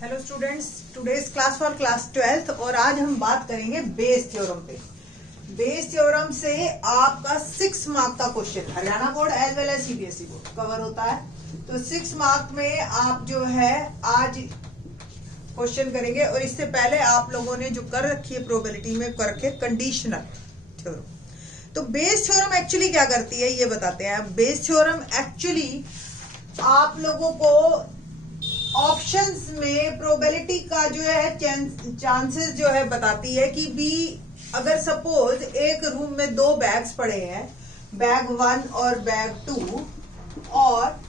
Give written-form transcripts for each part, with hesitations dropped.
Hello students, today's class for class 12th और आज हम बात करेंगे बेस थ्योरम पे। बेस थ्योरम से आपका 6 मार्क का question Haryana board as well as CBSE board cover होता है। तो 6 मार्क में आप जो है आज क्वेश्चन करेंगे और इससे पहले आप लोगों ने जो कर रखी है प्रोबेबिलिटी में कर रखे कंडीशनल थ्योरम। तो बेस थ्योरम एक्चुअली क्या करती है ये बताते हैं। बेस थ्योरम एक्चुअली आप लोगों को ऑप्शंस में प्रोबेबिलिटी का जो है चांसेस जो है बताती है कि भी अगर सपोज एक रूम में 2 बैग्स पड़े हैं, बैग 1 और बैग 2, और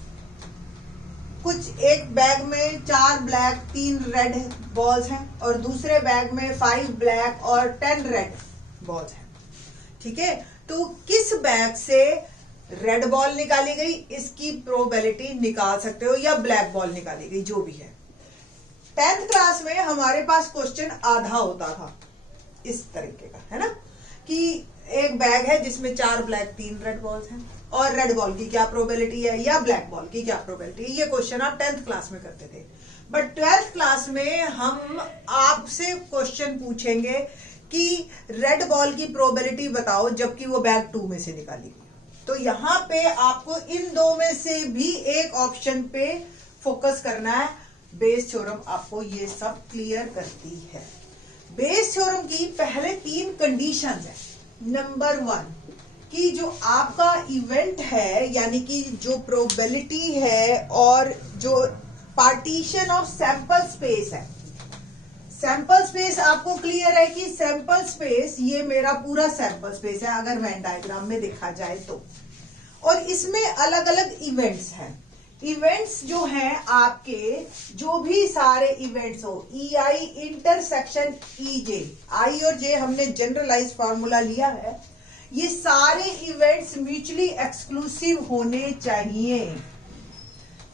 कुछ एक बैग में 4 ब्लैक 3 रेड बॉल्स हैं और दूसरे बैग में 5 ब्लैक और 10 रेड बॉल्स हैं। ठीक है, तो किस बैग से रेड बॉल निकाली गई इसकी प्रोबेबिलिटी निकाल सकते हो, या ब्लैक बॉल निकाली गई, जो भी है। 10th क्लास में हमारे पास क्वेश्चन आधा होता था इस तरीके का, है ना, कि एक बैग है जिसमें 4 ब्लैक 3 रेड बॉल्स हैं और रेड बॉल की क्या प्रोबेबिलिटी है या ब्लैक बॉल की क्या प्रोबेबिलिटी है। ये क्वेश्चन आप 10th क्लास में करते थे। बट 12th क्लास में हम आपसे क्वेश्चन पूछेंगे कि रेड बॉल की प्रोबेबिलिटी बताओ जबकि वो बैग 2 में से निकाली गई। तो यहाँ पे आपको इन 2 में से भी एक ऑप्शन पे फोकस करना है। बेस थ्योरम आपको ये सब क्लियर करती है। बेस थ्योरम की पहले 3 कंडीशंस है। नंबर 1 कि जो आपका इवेंट है यानी कि जो प्रोबेबिलिटी है और जो पार्टीशन ऑफ सैंपल स्पेस है। सैंपल स्पेस आपको क्लियर है कि सैंपल स्पेस ये मेरा पूरा सैंपल स्पेस है अगर वेन डायग्राम में देखा जाए तो, और इसमें अलग अलग इवेंट्स हैं। इवेंट्स जो हैं आपके, जो भी सारे इवेंट्स हो, ई आई इंटरसेक्शन ई जे, आई और जे हमने जनरलाइज फार्मूला लिया है। ये सारे इवेंट्स म्यूचुअली एक्सक्लूसिव होने चाहिए,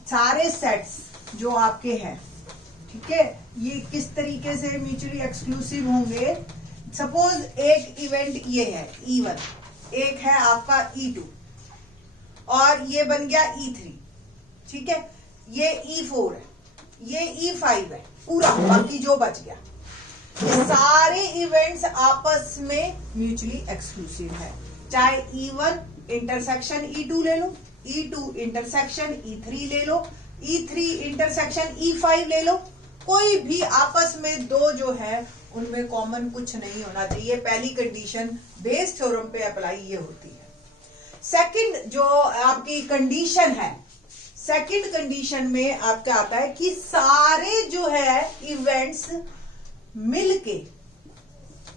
सारे सेट्स जो आपके हैं। ठीक है, ये किस तरीके से म्यूचुअली एक्सक्लूसिव होंगे। सपोज एक इवेंट ये है E1, एक है आपका E2 और ये बन गया E3। ठीक है, ये E4 है, ये E5 है, पूरा बाकी जो बच गया। ये सारे इवेंट्स आपस में म्यूचुअली एक्सक्लूसिव है। चाहे E1 इंटरसेक्शन E2 ले लो, E2 इंटरसेक्शन E3 ले लो, E3 इंटरसेक्शन E5 ले लो, कोई भी आपस में 2 जो है उनमें कॉमन कुछ नहीं होना चाहिए। पहली कंडीशन बेस थ्योरम पे अप्लाई ये होती है। सेकंड जो आपकी कंडीशन है, सेकंड कंडीशन में आपका आता है कि सारे जो है इवेंट्स मिलके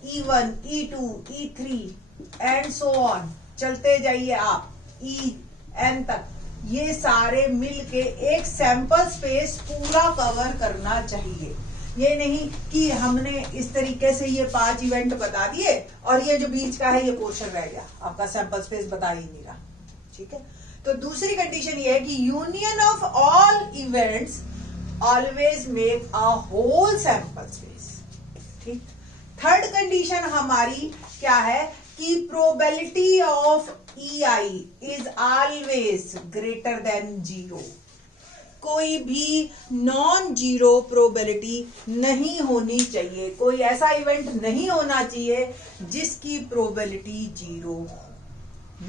E1, E2, E3 and so on चलते जाइए आप EN तक, ये सारे मिलके एक सैंपल स्पेस पूरा कवर करना चाहिए। ये नहीं कि हमने इस तरीके से ये 5 इवेंट बता दिए और ये जो बीच का है ये पोर्शन रह गया, आपका सैंपल स्पेस बता ही नहीं रहा। ठीक है, तो दूसरी कंडीशन ये है कि union of all events always make a whole sample space. ठीक, थर्ड कंडीशन हमारी क्या है कि probability of EI is always greater than 0। कोई भी नॉन जीरो प्रोबेबिलिटी नहीं होनी चाहिए, कोई ऐसा इवेंट नहीं होना चाहिए जिसकी प्रोबेबिलिटी 0 हो।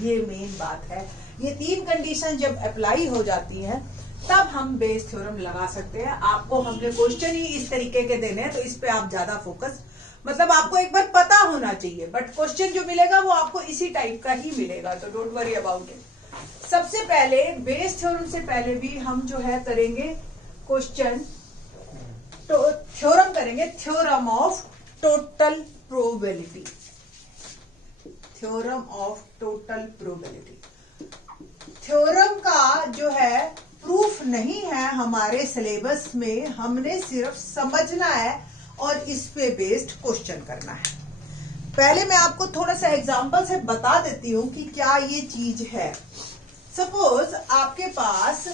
ये मेन बात है। ये 3 कंडीशन जब अप्लाई हो जाती हैं तब हम बेस थ्योरम लगा सकते हैं। आपको हमने क्वेश्चन ही इस तरीके के देने हैं तो इस पे आप ज्यादा फोकस, मतलब आपको एक बार पता होना चाहिए, बट क्वेश्चन जो मिलेगा वो आपको इसी टाइप का ही मिलेगा, तो डोंट वरी अबाउट इट। सबसे पहले बेस थ्योरम से पहले भी हम जो है करेंगे क्वेश्चन, तो थ्योरम करेंगे, theorem of total probability. Theorem of total probability theorem का जो है प्रूफ नहीं है हमारे सिलेबस में, हमने सिर्फ समझना है और इस पे बेस्ड क्वेश्चन करना है। पहले मैं आपको थोड़ा सा एग्जांपल से बता देती हूं कि क्या ये चीज है। सपोज आपके पास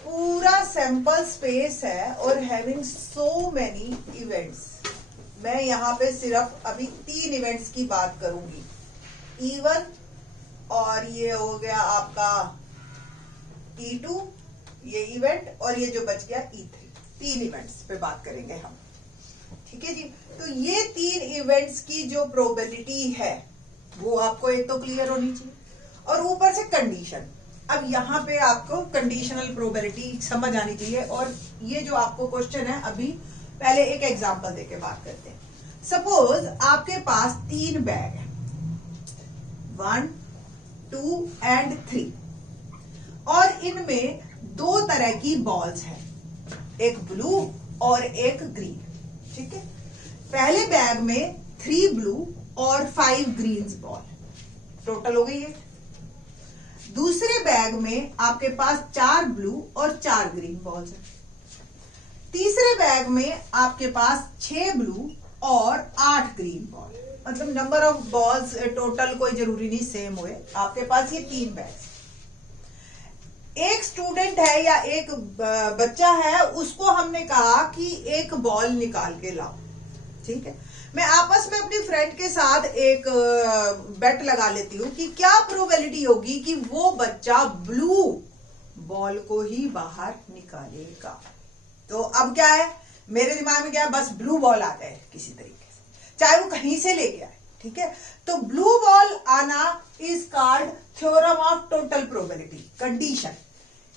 पूरा सैंपल स्पेस है और हैविंग सो मेनी इवेंट्स। मैं यहाँ पे सिर्फ अभी 3 इवेंट्स की बात करूंगी, E1 और ये हो गया आपका E2 ये इवेंट, और ये जो बच गया E3। 3 इवेंट्स पे बात करेंगे हम, ठीक है जी। तो ये 3 इवेंट्स की जो प्रोबेबिलिटी है वो आपको एक तो क्लियर होनी चाहिए, और ऊपर से कंडीशन। अब यहाँ पे आपको कंडीशनल प्रोबेबिलिटी समझ आनी चाहिए। और ये जो आपको क्वेश्चन है, अभी पहले एक एग्जांपल देके बात करते हैं। सपोज आपके पास 3 बैग है, 1, 2 एंड 3, और इनमें 2 तरह की बॉल्स हैं, एक ब्लू और एक ग्रीन, ठीक है। पहले बैग में 3 ब्लू और 5 ग्रीन बॉल, टोटल हो गई है। दूसरे बैग में आपके पास 4 ब्लू और 4 ग्रीन बॉल्स हैं। तीसरे बैग में आपके पास 6 ब्लू और 8 ग्रीन बॉल, मतलब नंबर ऑफ बॉल्स टोटल कोई जरूरी नहीं सेम हुए, आपके पास ये 3 बैग्स। एक स्टूडेंट है या एक बच्चा है, उसको हमने कहा कि एक बॉल निकाल के लाओ, ठीक है। मैं आपस में अपनी फ्रेंड के साथ एक बेट लगा लेती हूँ कि क्या प्रोबेबिलिटी होगी कि वो बच्चा ब्लू बॉल को ही बाहर निकालेगा। तो अब क्या है मेरे दिमाग में, क्या है, बस ब्लू बॉल आता है किसी तरीके से, चाहे वो कहीं से लेके आए, ठीक है। तो ब्लू बॉल आना is called theorem of total probability condition.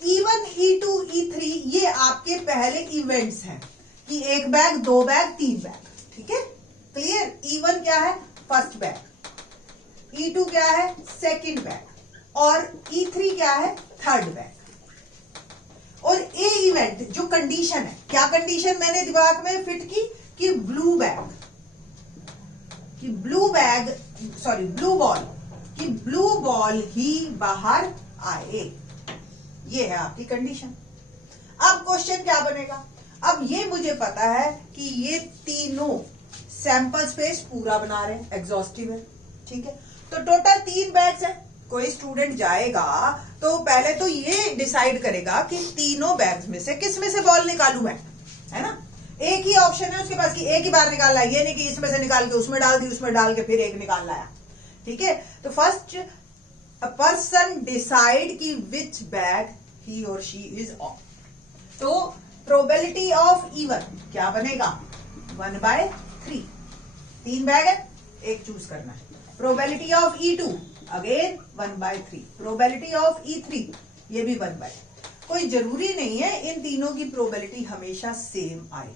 E1, E2, E3 ये आपके पहले इवेंट्स हैं कि 1 बैग, 2 बैग, 3 बैग, ठीक है, क्लियर। E1 क्या है, फर्स्ट बैग, E2 क्या है, सेकंड बैग, और E3 क्या है, थर्ड बैग। और ए इवेंट जो कंडीशन है, क्या कंडीशन मैंने दिमाग में फिट की कि ब्लू बॉल ही बाहर आए, ये है आपकी कंडीशन। अब क्वेश्चन क्या बनेगा, अब ये मुझे पता है कि ये तीनों सैंपल स्पेस पूरा बना रहे हैं, एग्जॉस्टिव है, ठीक है। तो टोटल 3 बैग्स है। कोई स्टूडेंट जाएगा तो पहले तो ये डिसाइड करेगा कि तीनों बैग्स में से किस में से बॉल निकालूं मैं, है ना। एक ही ऑप्शन है उसके पास कि एक ही बार निकालना है, ये नहीं कि इसमें से निकाल के उसमें डाल दी, उसमें डाल के फिर एक निकाल लाया, ठीक है। तो फर्स्ट अ पर्सन डिसाइड कि विच बैग ही और शी इज ऑन। तो प्रोबेबिलिटी ऑफ E1 क्या बनेगा, 1/3, 3 बैग है, एक चूज करना है। Probability of E2 again 1/3, probability of E3 ये भी 1/3। कोई जरूरी नहीं है इन तीनों की प्रोबेबिलिटी हमेशा सेम आए,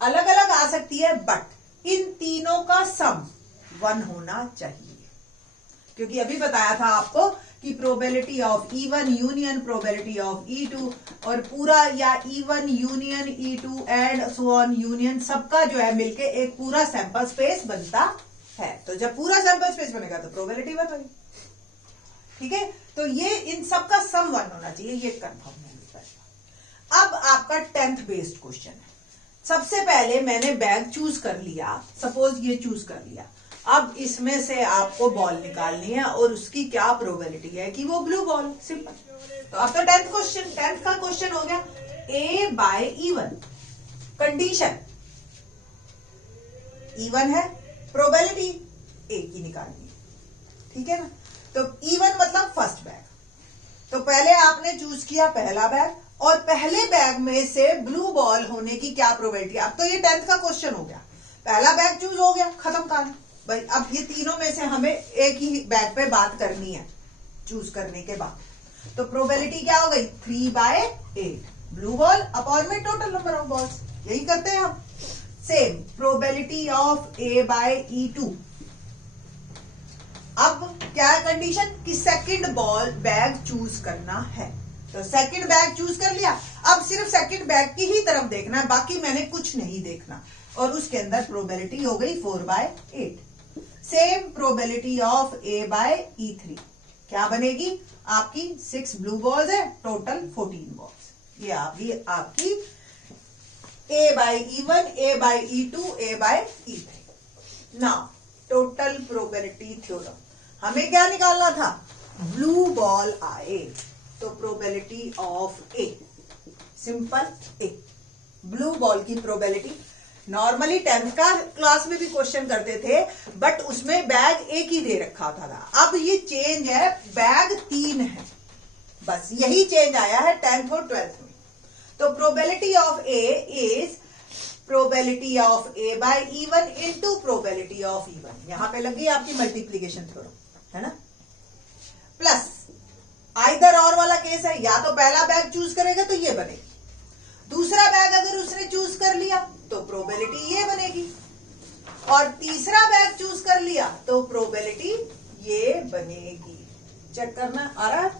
अलग अलग आ सकती है, बट इन तीनों का सम 1 होना चाहिए। क्योंकि अभी बताया था आपको कि probability of E1 union probability of E2 और पूरा, या E1 union E2 and so on union, सबका जो है मिलके एक पूरा सैंपल स्पेस बनता है। तो जब पूरा सैंपल स्पेस बनेगा तो प्रोबेबिलिटी 1 होगी, ठीक है। तो ये इन सबका सम 1 होना चाहिए, ये कंफर्म है। अब आपका 10th बेस्ड क्वेश्चन है। सबसे पहले मैंने बैग चूज कर लिया, सपोज ये चूज कर लिया। अब इसमें से आपको बॉल निकालनी है और उसकी क्या प्रोबेबिलिटी है कि वो ब्लू बॉल, सिंपल। तो अब तो 10th का क्वेश्चन हो गया। A/E1 कंडीशन, E1 है, प्रोबेबिलिटी A की निकालनी है, ठीक है ना। तो E1 मतलब फर्स्ट बैग। तो पहले आपने चूज किया पहला बैग, और पहले बैग में से ब्लू बॉल होने की क्या प्रोबेबिलिटी। अब तो ये 10th का क्वेश्चन हो गया, पहला बैग चूज हो गया, खत्म कहानी भाई। अब ये तीनों में से हमें एक ही बैग पे बात करनी है चूज करने के बाद। तो प्रोबेबिलिटी क्या हो गई, 3/8, ब्लू बॉल अपॉन में टोटल नंबर ऑफ बॉल्स, यही करते हैं हम। Same probability of A/E2। अब क्या है कंडीशन कि सेकंड बॉल बैग चूज करना है। तो सेकंड बैग चूज कर लिया, अब सिर्फ सेकंड बैग की ही तरफ देखना है, बाकी मैंने कुछ नहीं देखना। और उसके अंदर प्रोबेबिलिटी हो गई 4/8। सेम प्रोबेबिलिटी ऑफ A/E3 क्या बनेगी आपकी, 6 ब्लू बॉल्स है, टोटल 14 बॉल्स। ये आपकी A/E1, A/E2, A/E3। Now total probability theorem, हमें क्या निकालना था, ब्लू बॉल आए, तो probability of A, simple A, blue ball की प्रोबेबिलिटी। नॉर्मली 10th का क्लास में भी क्वेश्चन करते थे, बट उसमें बैग एक ही दे रखा था। अब ये चेंज है, बैग 3 है, बस यही चेंज आया है 10th और 12th में। तो probability of A is probability of A by E1 into probability of E1। यहां पे लगी आपकी मल्टीप्लीकेशन थ्योरम, है ना। प्लस आइदर और वाला केस है, या तो पहला बैग चूज करेगा तो ये बनेगी, दूसरा बैग अगर उसने चूज कर लिया तो प्रोबेबिलिटी ये बनेगी, और तीसरा बैग चूज कर लिया तो प्रोबेबिलिटी ये बनेगी। चेक करना आ रहा है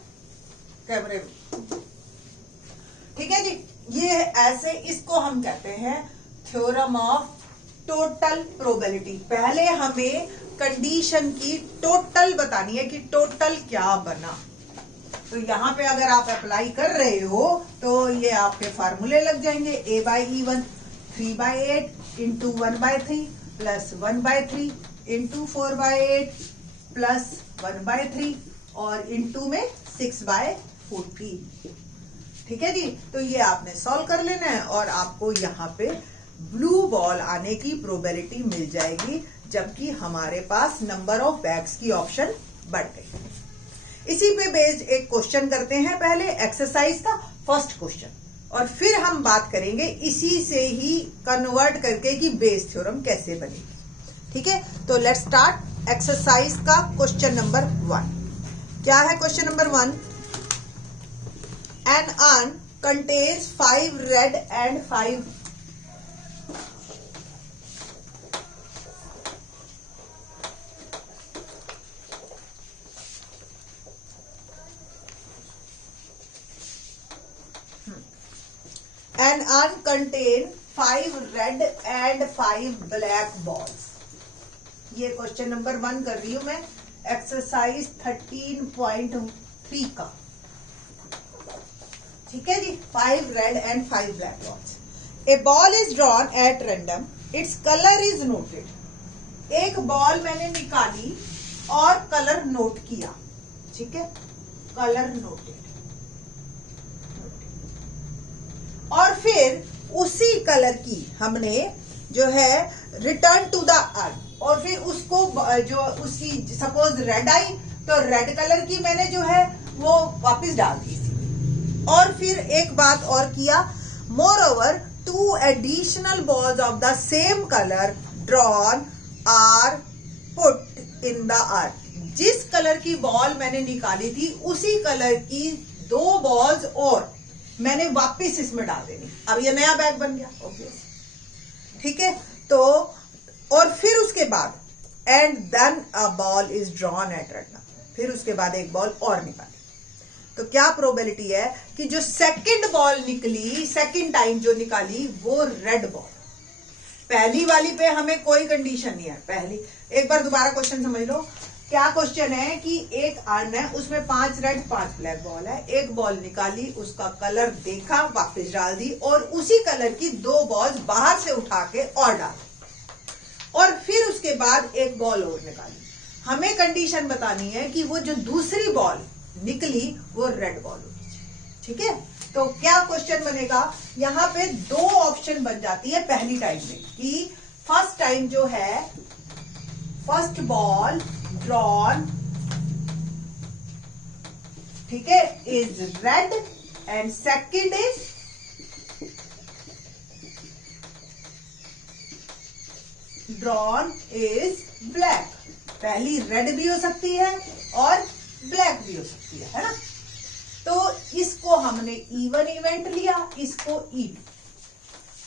कैमरे में, ठीक है जी। ये ऐसे, इसको हम कहते हैं थ्योरम ऑफ टोटल प्रोबेबिलिटी। पहले हमें कंडीशन की टोटल बतानी है कि टोटल क्या बना। तो यहां पे अगर आप अप्लाई कर रहे हो तो ये आपके फार्मूले लग जाएंगे। a by E1 3/8 into 1/3 plus 1/3 into 4/8 plus 1/3 और इंटू में 6/40। ठीक है जी। तो ये आपने सॉल्व कर लेना है और आपको यहाँ पे ब्लू बॉल आने की प्रोबेबिलिटी मिल जाएगी, जबकि हमारे पास नंबर ऑफ बैग्स की ऑप्शन बढ़ गई। इसी पे बेस्ड एक क्वेश्चन करते हैं, पहले एक्सरसाइज का फर्स्ट क्वेश्चन, और फिर हम बात करेंगे इसी से ही कन्वर्ट करके कि बेस थ्योरम कैसे बनेगी। ठीक है, तो लेट्स स्टार्ट एक्सरसाइज का क्वेश्चन नंबर 1। क्या है question number 1? An urn contains 5 red and 5 An urn contain 5 red and 5 black balls। ये क्वेश्चन नंबर 1 कर रही हूं मैं, एक्सरसाइज 13.3 का। ठीक है जी। 5 red and 5 black balls. A ball is drawn at random, its colour is noted. एक ball मैंने निकाली और कलर नोट किया। ठीक है, कलर नोटेड। और फिर उसी कलर की हमने जो है रिटर्न टू द अर्न, और फिर उसको जो उसी सपोज रेड आई तो रेड कलर की मैंने जो है वो वापस डाल दी इसी। और फिर एक बात और किया, moreover 2 additional balls of the same colour drawn are put in the urn. जिस कलर की बॉल मैंने निकाली थी उसी कलर की 2 बॉल्स और मैंने वापस इसमें डाल देनी। अब ये नया बैग बन गया ऑब्वियस। ठीक है, तो और फिर उसके बाद and then a ball is drawn at random, फिर उसके बाद एक बॉल और निकाली। तो क्या प्रोबेबिलिटी है कि जो सेकंड बॉल निकली, सेकंड टाइम जो निकाली वो रेड बॉल। पहली वाली पे हमें कोई कंडीशन नहीं है। पहली एक बार दोबारा क्वेश्चन समझ लो। क्या क्वेश्चन है कि एक अर्न है, उसमें 5 रेड 5 ब्लैक बॉल है। एक बॉल निकाली, उसका कलर देखा, वापस डाल दी, और उसी कलर की 2 बॉल्स बाहर से उठा के और डाल दी, और फिर उसके बाद एक बॉल और निकाली। हमें कंडीशन बतानी है कि वो जो दूसरी बॉल निकली वो रेड बॉल होगी। ठीक है, तो क्या क्वेश्चन बनेगा? यहाँ पे 2 ऑप्शन बन जाती है पहली टाइम में कि फर्स्ट टाइम जो है, फर्स्ट बॉल ड्रॉन, ठीक है, is red and second is drawn is black. पहली रेड भी हो सकती है और ब्लैक भी हो सकती है ना। तो इसको हमने E1 इवेंट लिया, इसको E2।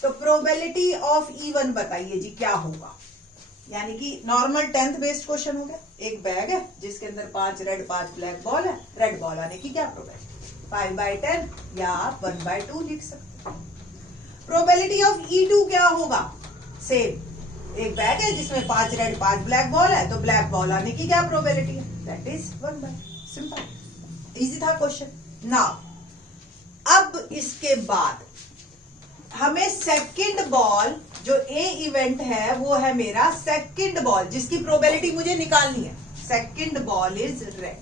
तो प्रोबेबिलिटी ऑफ E1 बताइए जी क्या होगा। यानी कि नॉर्मल 10th बेस्ड क्वेश्चन हो गया। एक बैग है जिसके अंदर 5 रेड 5 ब्लैक बॉल है। रेड बॉल आने की क्या प्रोबेबिलिटी? 5/10 या आप 1/2 लिख सकते हैं। प्रोबेबिलिटी ऑफ E2 क्या होगा? सेम, एक बैग है जिसमें 5 रेड 5 ब्लैक बॉल है, तो ब्लैक बॉल आने की क्या प्रोबेबिलिटी है? दैट इज 1/, सिंपल, इजी था क्वेश्चन। नाउ अब इसके बाद हमें सेकंड बॉल, जो ए इवेंट है वो है मेरा सेकंड बॉल, जिसकी प्रोबेबिलिटी मुझे निकालनी है। Second ball is red.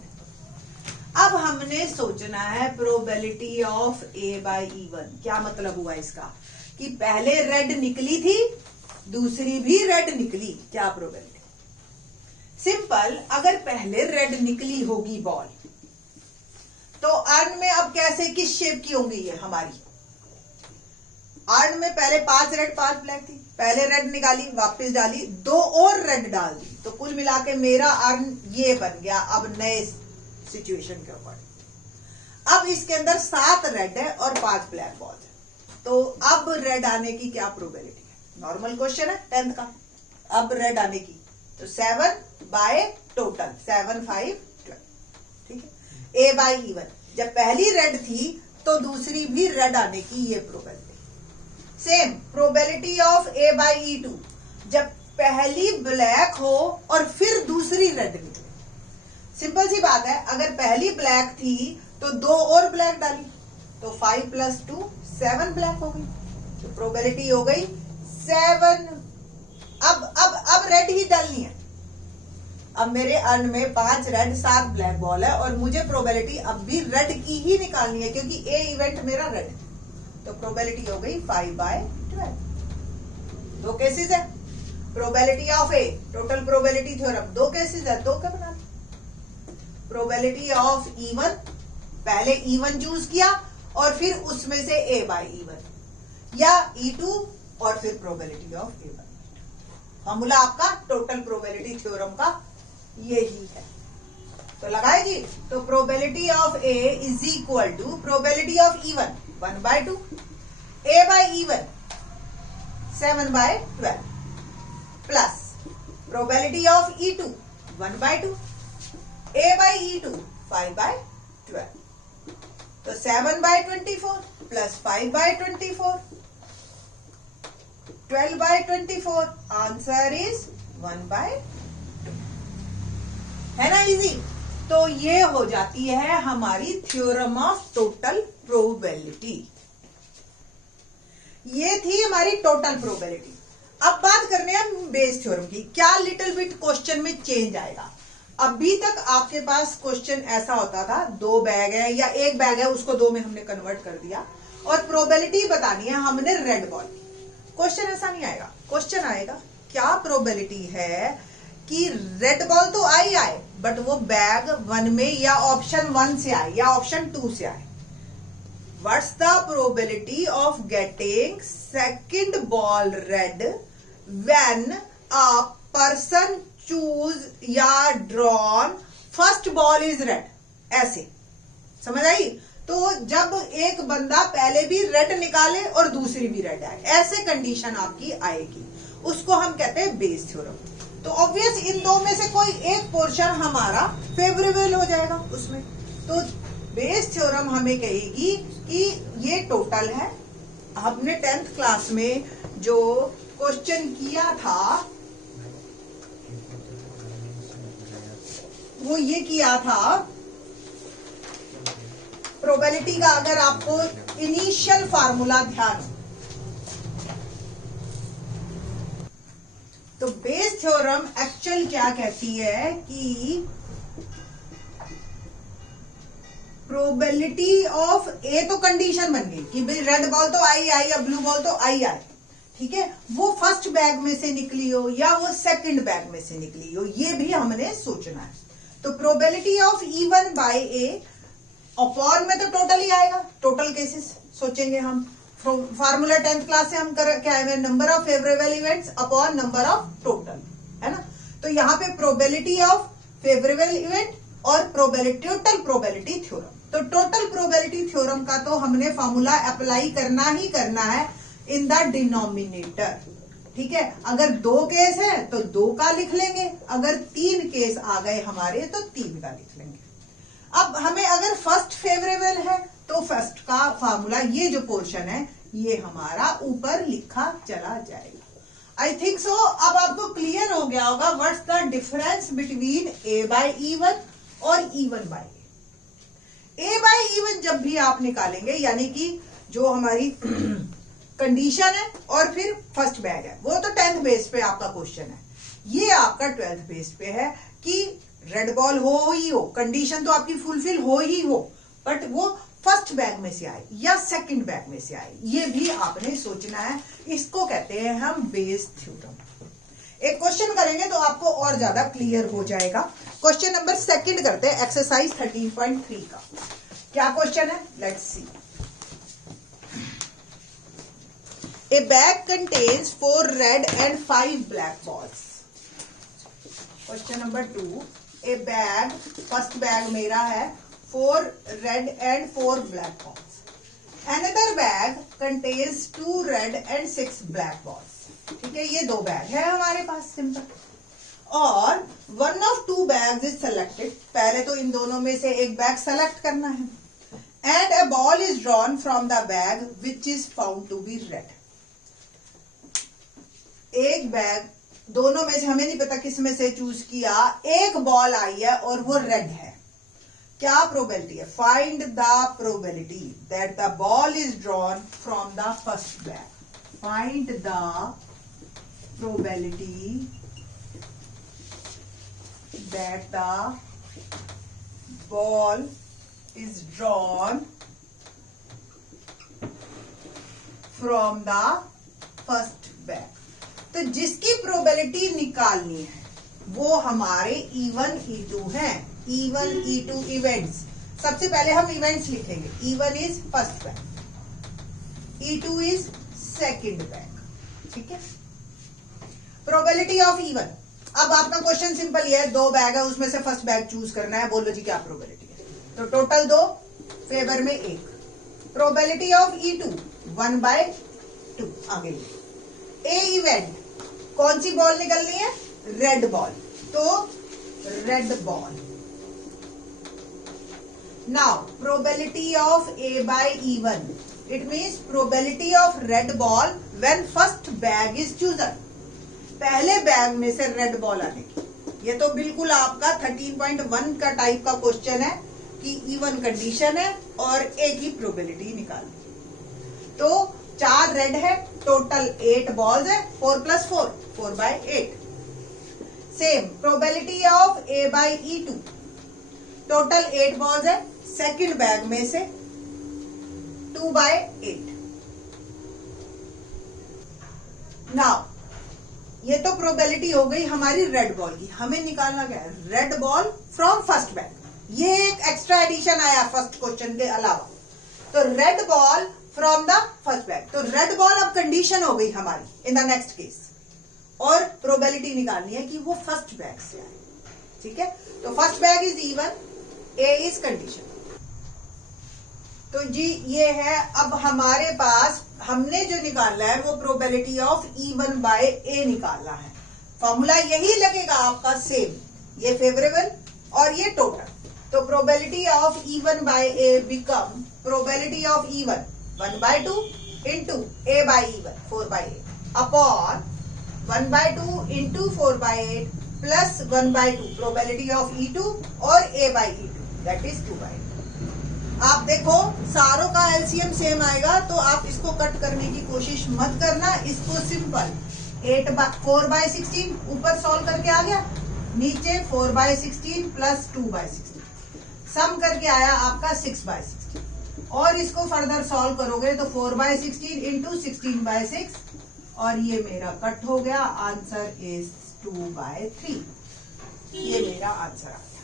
अब हमने सोचना है probability of A by E1। क्या मतलब हुआ इसका? कि पहले रेड निकली थी, दूसरी भी रेड निकली, क्या प्रोबेबिलिटी? सिंपल, अगर पहले रेड निकली होगी बॉल, तो अर्न में अब कैसे किस शेप की होंगी ये हमारी? अर्न में पहले 5 रेड 5 ब्लैक थी, पहले रेड निकाली वापस डाली, 2 और रेड डाल दी, तो कुल मिला के मेरा अर्न ये बन गया। अब नए सिचुएशन के अकॉर्डिंग अब इसके अंदर 7 रेड है और 5 ब्लैक बॉल है, तो अब रेड आने की क्या प्रोबेबिलिटी है? नॉर्मल क्वेश्चन है 10th का। अब रेड आने की तो 7 बाय टोटल 7 5 12, ठीक है। ए बाय इवन, जब पहली रेड थी तो दूसरी भी रेड आने की ये probability. Same probability of A by E two, जब पहली ब्लैक हो और फिर दूसरी रेड निकले। सिंपल सी बात है, अगर पहली ब्लैक थी तो 2 और ब्लैक डाली तो 5 + 2 7 ब्लैक हो गई, तो प्रोबेबिलिटी हो गई 7। अब रेड ही डालनी है। अब मेरे अर्न में 5 रेड 7 ब्लैक बॉल है और मुझे प्रोबेबिलिटी अब भी रेड की ही निकालनी है क्योंकि ए इवेंट मेरा रेड है, तो प्रोबेबिलिटी हो गई 5 बाय 12। 2 केसेस है। Probability of A, total probability theorem, 2 cases है, 2 का बना। प्रोबेबिलिटी ऑफ इवन, पहले इवन चूज किया और फिर उसमें से ए बाय इवन, या E2 और फिर probability of A by. Formula आपका टोटल प्रोबेबिलिटी थ्योरम का यही है, तो लगाए जी। तो probability of A is equal to probability of E one 1/2, A by E one 7/12 plus probability of E2 1/2, A by E2 5/12, तो 7/24 प्लस 5/24 12/24, आंसर इज 1/2, है ना इजी। तो ये हो जाती है हमारी थ्योरम ऑफ टोटल प्रोबेबिलिटी। ये थी हमारी टोटल प्रोबेबिलिटी। अब बात करने हैं बेस थ्योरम की। क्या लिटिल बिट क्वेश्चन में चेंज आएगा? अभी तक आपके पास क्वेश्चन ऐसा होता था, 2 बैग है या 1 बैग है, उसको 2 में हमने कन्वर्ट कर दिया और प्रोबेबिलिटी बतानी है हमने रेड बॉल की। क्वेश्चन ऐसा नहीं आएगा। क्वेश्चन आएगा क्या प्रोबेबिलिटी है कि रेड बॉल तो आई आए बट वो बैग 1 में या ऑप्शन 1 से आए या ऑप्शन 2 से आए। What's the probability of getting second ball red when a person choose या drawn first ball is red? ऐसे समझ आई? तो जब एक बंदा पहले भी रेड निकाले और दूसरी भी रेड आए, ऐसे कंडीशन आपकी आएगी, उसको हम कहते हैं बेस थ्योरम। तो ऑब्वियस इन 2 में से कोई एक पोर्शन हमारा फेवरेबल हो जाएगा उसमें। तो बेस थ्योरम हमें कहेगी कि ये टोटल है। हमने 10th क्लास में जो क्वेश्चन किया था वो ये किया था, प्रोबेबिलिटी का अगर आपको इनिशियल फार्मूला ध्यान, तो बेस थ्योरम एक्चुअल क्या कहती है कि प्रोबेबिलिटी ऑफ ए, तो कंडीशन बन गई कि भाई रेड बॉल तो आई या ब्लू बॉल तो आई, ठीक है, वो फर्स्ट बैग में से निकली हो या वो सेकंड बैग में से निकली हो, ये भी हमने सोचना है। तो probability of even by A upon में तो टोटल ही आएगा, टोटल केसेस सोचेंगे हम। फार्मूला 10th क्लास से हम क्या है, number of favourable events upon number of total, है ना। तो यहाँ पे प्रोबेबिलिटी ऑफ फेवरेबल इवेंट और प्रोबेबिलिटी टोटल प्रोबेबिलिटी थ्योरम। तो टोटल प्रोबेबिलिटी थ्योरम का तो हमने फार्मूला अप्लाई करना ही करना है इन द डिनोमिनेटर, ठीक है। अगर 2 केस है तो 2 का लिख लेंगे, अगर 3 केस आ गए हमारे तो 3 का लिख लेंगे। अब हमें अगर फर्स्ट फेवरेबल है तो फर्स्ट का फार्मूला, ये जो पोर्शन है ये हमारा ऊपर लिखा चला जाएगा। आई थिंक सो अब आपको क्लियर हो गया होगा what's the difference between A by even और even by A by even. जब भी आप निकालेंगे यानी कि जो हमारी कंडीशन है और फिर फर्स्ट बैग है, वो तो 10th बेस पे आपका क्वेश्चन है, ये आपका 12th बेस पे है कि रेड बॉल हो ही हो, कंडीशन तो आपकी फुलफिल हो ही हो, बट वो फर्स्ट बैग में से आए या सेकंड बैग में से आए, ये भी आपने सोचना है। इसको कहते हैं हम बेस थ्योरम। एक क्वेश्चन करेंगे तो आपको और ज्यादा क्लियर हो जाएगा। क्वेश्चन नंबर 2 करते हैं, एक्सरसाइज 13.3 का। क्या क्वेश्चन है, let's see. A bag contains 4 red and 5 black balls. Question number 2, A bag, first bag मेरा है 4 red and 4 black balls. Another bag contains 2 red and 6 black balls. ठीक है, ये 2 बैग है हमारे पास, सिंपल। और one of 2 bags is selected, पहले तो इन दोनों में से एक बैग सेलेक्ट करना है। And a ball is drawn from the bag which is found to be red. एक बैग, दोनों में से हमें नहीं पता किस में से चूज किया, एक बॉल आई है और वो रेड है। क्या प्रोबेबिलिटी है? Find the probability that the ball is drawn from the first bag. Find the probability that the ball is drawn from the first bag। तो जिसकी प्रोबेबिलिटी निकालनी है वो हमारे E1 E2 हैं। E1 E2 इवेंट्स, सबसे पहले हम इवेंट्स लिखेंगे। E1 is first bag, E2 is second bag. ठीक है, प्रोबेबिलिटी ऑफ E1। अब आपका क्वेश्चन सिंपल ही है, 2 बैग है, उसमें से फर्स्ट बैग चूज करना है। बोलो जी क्या प्रोबेबिलिटी है? तो टोटल 2, फेवर में 1। Probability of E2 1/2। आगे ए इवेंट, कौन सी बॉल निकलनी है? रेड बॉल, तो red ball. Now probability of A by E1, it means probability of red ball when first bag is chosen, पहले बैग में से रेड बॉल आने की। ये तो बिल्कुल आपका 13.1 का टाइप का क्वेश्चन है कि E1 कंडीशन है और एक ही प्रोबेबिलिटी निकालनी। तो 4 रेड है, टोटल 8 बॉल्स है, 4 + 4 4/8। Same probability of A by E2, total 8 balls है, सेकंड बैग में से 2/8। नाउ ये तो प्रोबेबिलिटी हो गई हमारी रेड बॉल की। हमें निकालना क्या है? Red ball from first bag. ये एक एक्स्ट्रा एडिशन आया फर्स्ट क्वेश्चन के अलावा। तो red ball from the first bag, तो रेड बॉल अब कंडीशन हो गई हमारी इन द नेक्स्ट केस, और प्रोबेबिलिटी निकालनी है कि वो फर्स्ट बैग से आए। ठीक है, तो first bag is E1, A is condition. तो जी ये है, अब हमारे पास हमने जो निकालना है वो probability of E1 by A निकालना है। फॉर्मूला यही लगेगा आपका सेम, ये फेवरेबल और ये टोटल। तो probability of E1 by A become probability of E1 1/2 into A by E1 4/8 upon 1/2 into 4/8 plus 1/2 probability of E2 और A by E2 that is 2/8। आप देखो सारों का एलसीएम सेम आएगा, तो आप इसको कट करने की कोशिश मत करना। इसको सिंपल 4/16 ऊपर सॉल्व करके आ गया, नीचे 4/16 प्लस 2/16 सम करके आया आपका 6/16। और इसको फर्दर सॉल्व करोगे तो 4/16 इंटू 16/6 और ये मेरा कट हो गया। Answer is 2/3। ये मेरा आंसर आ गया।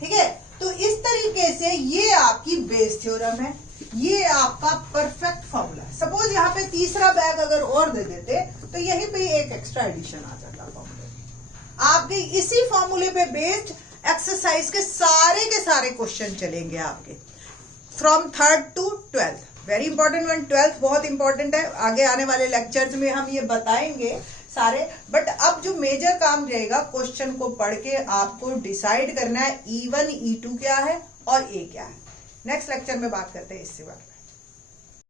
ठीक है, तो इस तरीके से ये आपकी बेस थ्योरम है, ये आपका परफेक्ट फॉर्मूला है। सपोज यहाँ पे तीसरा बैग अगर और दे देते तो यहीं पे एक एक्स्ट्रा एडिशन आ जाता फॉर्मूले में। आपके इसी फॉर्मूले पे बेस्ड एक्सरसाइज के सारे क्वेश्चन चलेंगे आपके from 3rd to 12th। Very important one, 12th बहुत इंपॉर्टेंट है। आगे आने वाले लेक्चर्स में हम ये बताएंगे सारे। बट अब जो मेजर काम रहेगा, क्वेश्चन को पढ़ के आपको डिसाइड करना है E1 E2 क्या है और A क्या है। नेक्स्ट लेक्चर में बात करते हैं इससे बात।